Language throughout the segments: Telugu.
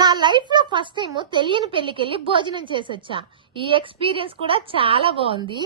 నా లైఫ్ లో ఫస్ట్ టైం తెలియని పెళ్లికెళ్ళి భోజనం చేసొచ్చా. ఈ ఎక్స్పీరియన్స్ కూడా చాలా బాగుంది.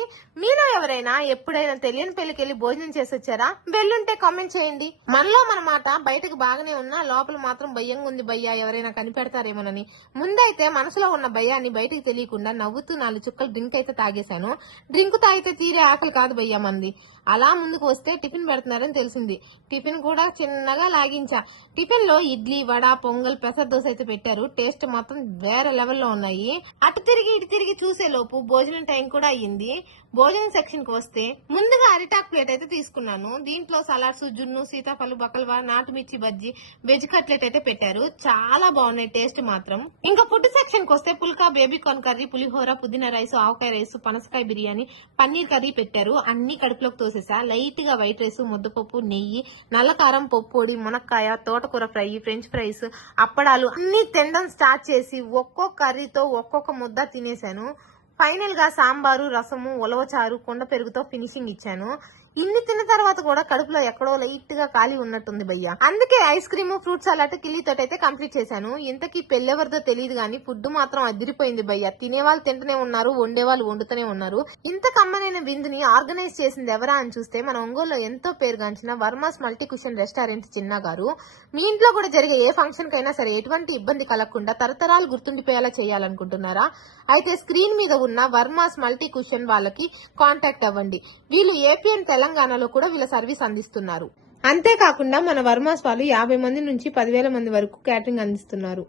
మీలో ఎవరైనా ఎప్పుడైనా తెలియని పెళ్లికెళ్ళి భోజనం చేసొచ్చారా? వెళ్ళుంటే కామెంట్ చేయండి. మనలో మన మాట బయటకు బాగానే ఉన్నా లోపల మాత్రం భయంగా ఉంది భయ్యా, ఎవరైనా కనిపెడతారేమోనని. ముందైతే మనసులో ఉన్న భయాన్ని బయటకు తెలియకుండా నవ్వుతూ 4 చుక్కలు డ్రింక్ అయితే తాగేశాను. డ్రింక్ తాగితే తీరే ఆకలి కాదు భయ్యా మంది. అలా ముందుకు వస్తే టిఫిన్ పెడుతున్నారని తెలిసింది. టిఫిన్ కూడా చిన్నగా లాగించా. టిఫిన్ లో ఇడ్లీ, వడ, పొంగల్, పెసర దోశ అయితే పెట్టారు. టేస్ట్ మాత్రం వేరే లెవెల్లో ఉన్నాయి. అటు తిరిగి ఇటు తిరిగి చూసే లోపు భోజనం టైం కూడా అయ్యింది. భోజనం సెక్షన్ కి వస్తే ముందుగా అరిటాక్ ప్లేట్ అయితే తీసుకున్నాను. దీంట్లో సలాడ్స్, జున్ను, సీతాఫలం, బకల్వా, నాటు మిర్చి బజ్జీ, వెజ్ కట్లెట్ అయితే పెట్టారు. చాలా బాగున్నాయి టేస్ట్ మాత్రం. ఇంకా ఫుడ్ సెక్షన్ కి వస్తే పుల్కా, బేబీ కార్న్ కర్రీ, పులిహోర, పుదీనా రైస్, ఆవకాయ రైస్, పనసకాయ బిర్యానీ, పన్నీర్ కర్రీ పెట్టారు. అన్ని కడుపులోకి తోసేసా. లైట్ గా వైట్ రైస్, ముద్దపప్పు, నెయ్యి, నల్లకారం, పప్పు పొడి, మునక్కాయ, తోటకూర ఫ్రై, ఫ్రెంచ్ ఫ్రైస్, అప్పడాలు అన్ని తినడం స్టార్ట్ చేసి ఒక్కొక్క కర్రీతో ఒక్కొక్క ముద్ద తినేశాను. ఫైనల్ గా సాంబారు, రసము, ఉలవచారు, కుండ పెరుగుతో ఫినిషింగ్ ఇచ్చాను. ఇన్ని తిన్న తర్వాత కూడా కడుపులో ఎక్కడో లైట్ గా ఖాళీ ఉన్నట్టుంది భయ్య. అందుకే ఐస్ క్రీమ్, ఫ్రూట్ సలాడ్, కిల్లీతో అయితే కంప్లీట్ చేశాను. ఇంతకీ పెళ్ళెవరిదో తెలియదు గానీ ఫుడ్ మాత్రం అదిరిపోయింది భయ్య. తినేవాళ్ళు తింటూనే ఉన్నారు, వండేవాళ్ళు వండుతూనే ఉన్నారు. ఇంత కమ్మనైన విందుని ఆర్గనైజ్ చేసింది ఎవరా అని చూస్తే మన ఒంగోలులో ఎంతో పేరుగాంచిన వర్మాస్ మల్టీ కుషన్ రెస్టారెంట్ చిన్న గారు. మీ ఇంట్లో కూడా జరిగే ఏ ఫంక్షన్ కైనా సరే ఎటువంటి ఇబ్బంది కలగకుండా తరతరాలు గుర్తుండిపోయేలా చేయాలనుకుంటున్నారా? అయితే స్క్రీన్ మీద ఉన్న వర్మాస్ మల్టీ కుషన్ వాళ్ళకి కాంటాక్ట్ అవ్వండి. వీళ్ళు ఏపీ అండ్ తెలంగాణలో కూడా వీళ్ళ సర్వీస్ అందిస్తున్నారు. అంతేకాకుండా మన వర్మాస్ వాళ్ళు 50 మంది నుంచి 10,000 మంది వరకు క్యాటరింగ్ అందిస్తున్నారు.